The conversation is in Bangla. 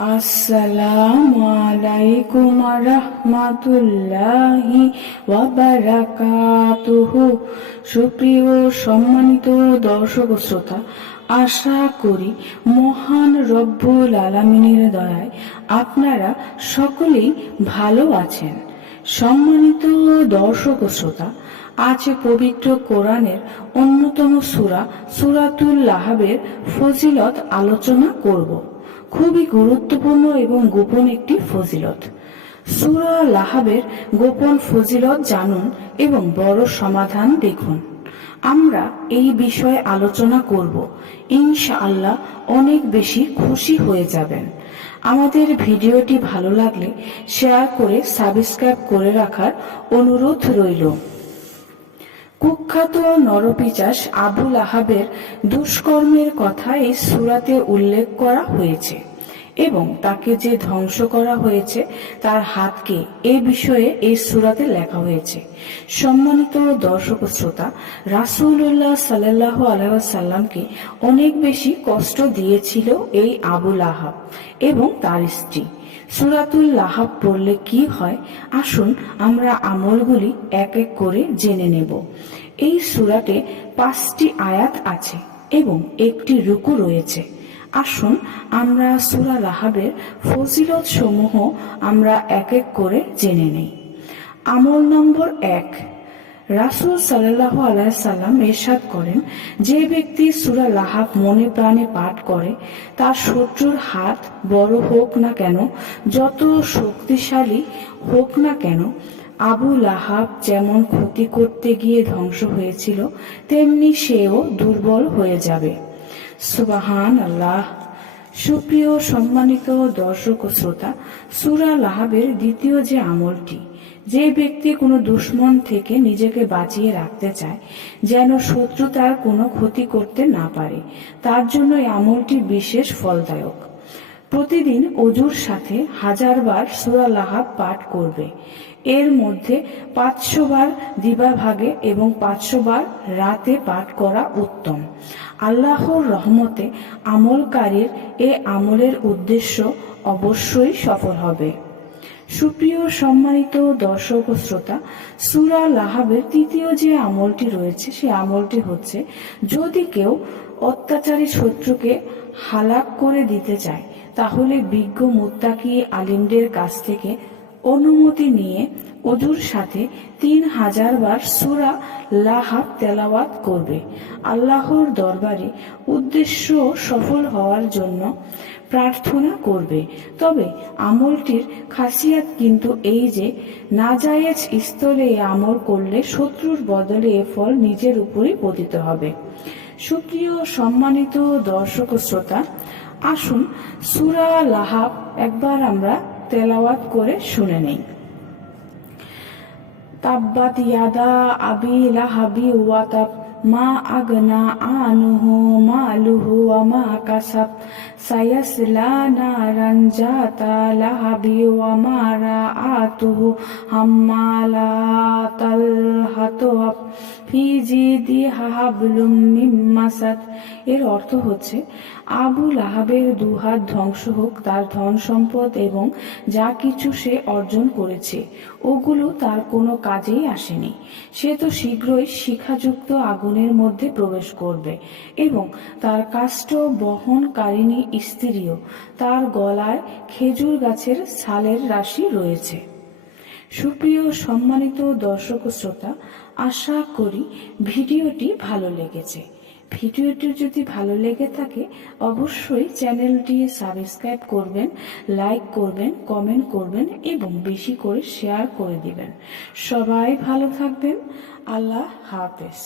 আসসালামু আলাইকুম রাহমাতুল্লাহি ওয়া বারাকাতুহু। সুপ্রিয় সম্মানিত দর্শক ও শ্রোতা, আশা করি মহান রব্বুল আলামিনের দয়ায় আপনারা সকলেই ভালো আছেন। সম্মানিত দর্শক ও শ্রোতা, আজ পবিত্র কোরআনের অন্যতম সূরা সূরাতুল লাহাবের ফজিলত আলোচনা করব। খুবই গুরুত্বপূর্ণ এবং গোপন একটি ফজিলত। সূরা লাহাবের গোপন ফজিলত জানুন এবং বড় সমাধান দেখুন। আমরা এই বিষয়ে আলোচনা করব। ইনশাআল্লাহ অনেক বেশি খুশি হয়ে যাবেন। আমাদের ভিডিওটি ভালো লাগলে শেয়ার করে সাবস্ক্রাইব করে রাখার অনুরোধ রইল। কুখ্যাত নরপিশাচ আবু লাহাবের দুষ্কর্মের কথা এই সূরাতে উল্লেখ করা হয়েছে এবং তাকে যে ধ্বংস করা হয়েছে তার হাতকে এ বিষয়ে এই সূরাতে লেখা হয়েছে। সম্মানিত দর্শক ও শ্রোতা, রাসূলুল্লাহ সাল্লাল্লাহু আলাইহি ওয়াসাল্লামকে অনেক বেশি কষ্ট দিয়েছিল এই আবু লাহাব এবং তার স্ত্রী। সূরাতুল লাহাব পড়লে কি হয়, আসুন আমরা আমলগুলি এক এক করে জেনে নেব। এই সূরাতে 5টি আয়াত আছে এবং একটি রুকু রয়েছে। আসুন আমরা সূরা লাহাবের ফজিলত সমূহ আমরা এক এক করে জেনে নেই। আমল নম্বর 1, রাসূল সাল্লাল্লাহু আলাইহি সাল্লাম ইরশাদ করেন, যে ব্যক্তি সূরা লাহাব মনে প্রাণে পাঠ করে তার শত্রুর হাত বড় হোক না কেন, যত শক্তিশালী হোক না কেন, আবু লাহাব যেমন ক্ষতি করতে গিয়ে ধ্বংস হয়েছিল তেমনি সেও দুর্বল হয়ে যাবে। সুবহানাল্লাহ। সুপ্রিয় সম্মানিত দর্শক ও শ্রোতা, সূরা লাহাবের দ্বিতীয় যে আমলটি, যে ব্যক্তি কোনো দুশমন থেকে নিজেকে বাঁচিয়ে রাখতে চায় যেন শত্রু তার কোনো ক্ষতি করতে না পারে, তার জন্য এই আমলটি বিশেষ ফলদায়ক। প্রতিদিন অজুর সাথে 1000 বার সূরা লাহাব পাঠ করবে। এর মধ্যে 500 বার দিবাভাগে এবং 500 বার রাতে পাঠ করা উত্তম। আল্লাহর রহমতে আমলকারীর এ আমলের উদ্দেশ্য অবশ্যই সফল হবে। সুপ্রিয় সম্মানিত দর্শক ও শ্রোতা, সূরা লাহাবের তৃতীয় যে আমলটি রয়েছে সে আমলটি হচ্ছে, যদি কেউ অত্যাচারী শত্রুকে হালাক করে দিতে চায় তাহলে বিজ্ঞ মুত্তাকি আলিমদের কাছ থেকে অনুমতি নিয়ে অজুর সাথে 3000 বার সূরা লাহাব তেলাওয়াত করবে। আল্লাহর দরবারে উদ্দেশ্য সফল হওয়ার জন্য প্রার্থনা করবে। তবে আমলটির খাসিয়াত কিন্তু এই যে, নাজায়েজ স্থলে এই আমল করলে শত্রুর বদলে এ ফল নিজের উপরই পতিত হবে। সুপ্রিয় সম্মানিত দর্শক ও শ্রোতা, আসুন সূরা লাহাব একবার আমরা তেলাওয়াত করে শুনে নেই। তাব্বাত ইয়াদা আবি লাহাবি ওয়া তাব, মা আগনা আনহু মালুহু ওয়া মা কাসাব, সায়াসলা নারান যাতা লাহাবি ওয়া মা রাআতুহু হাম্মালাতাল হাতাব ফি জিদিহা হাবলুম মিন মাসাদ। এর অর্থ হচ্ছে, আবু লাহাবের দুহাত ধ্বংস হোক, তার ধন সম্পদ এবং যা কিছু সে অর্জন করেছে ওগুলো তার কোনো কাজেই আসেনি। সে তো শীঘ্রই শিখাযুক্ত আগুনের মধ্যে প্রবেশ করবে এবং তার কাষ্ঠ বহনকারিণী স্ত্রীও, তার গলায় খেজুর গাছের ছালের রাশি রয়েছে। সুপ্রিয় সম্মানিত দর্শক ও শ্রোতা, আশা করি ভিডিওটি ভালো লেগেছে। ভিডিওটি যদি ভালো লেগে থাকে অবশ্যই চ্যানেলটি সাবস্ক্রাইব করবেন, লাইক করবেন, কমেন্ট করবেন এবং বেশি করে শেয়ার করে দিবেন। সবাই ভালো থাকবেন। আল্লাহ হাফেজ।